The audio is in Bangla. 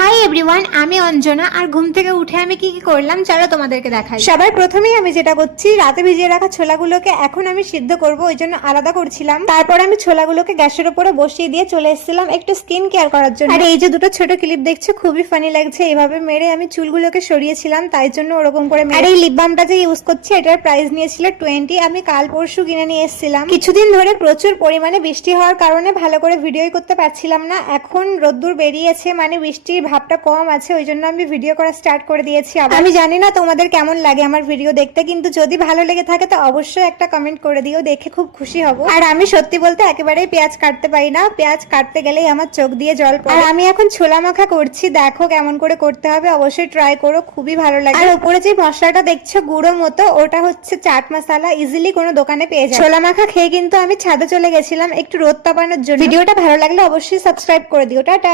হাই এভরিওয়ান, আমি অঞ্জনা। আর ঘুম থেকে উঠে আমি কি কি করলাম চলো তোমাদেরকে দেখাই। সবার প্রথমেই আমি যেটা করছি, রাতে ভিজিয়ে রাখা ছোলাগুলোকে এখন আমি সিদ্ধ করব, ওই জন্য আলাদা করছিলাম। তারপর আমি ছোলাগুলোকে গ্যাসের উপরে বসিয়ে দিয়ে চলে এসেছিলাম একটু স্কিন কেয়ার করার জন্য। আর এই যে দুটো ছোট ক্লিপ দেখছো, খুবই ফানি লাগছে। এইভাবে মেরে আমি চুলগুলোকে সরিয়েছিলাম, তাই জন্য ওরকম করে। আর এই লিপ বামটা যে ইউজ করছি, এটার প্রাইস নিয়েছিল 20। আমি কাল পরশু কিনে নিয়ে এসেছিলাম। কিছুদিন ধরে প্রচুর পরিমাণে বৃষ্টি হওয়ার কারণে ভালো করে ভিডিওই করতে পারছিলাম না। এখন রোদ্দুর বেরিয়েছে, মানে বৃষ্টির ভাবটা কম আছে, ওই জন্য আমি ভিডিও করা স্টার্ট করে দিয়েছি। আমি জানি না তোমাদের কেমন লাগে আমার ভিডিও দেখতে, কিন্তু যদি ভালো লেগে থাকে তো অবশ্যই একটা কমেন্ট করে দিও, দেখে খুব খুশি হব। আর আমি সত্যি বলতে একেবারেই পেঁয়াজ কাটতে পারি না, পেঁয়াজ কাটতে গেলেই আমার চোখ দিয়ে জল পড়ে। আর আমি এখন ছোলা মাখা করছি, দেখো কেমন করে করতে হবে, অবশ্যই ট্রাই করো, খুবই ভালো লাগে। আর উপরে যে মশলাটা দেখছো গুঁড়ো মতো, ওটা হচ্ছে চাট মশলা, ইজিলি কোনো দোকানে পেয়ে যায়। ছোলা মাখা খেয়ে কিন্তু আমি ছাদে চলে গেছিলাম একটু রোদ তাপানোর জন্য। ভিডিওটা ভালো লাগলে অবশ্যই সাবস্ক্রাইব করে দিও। টাটা।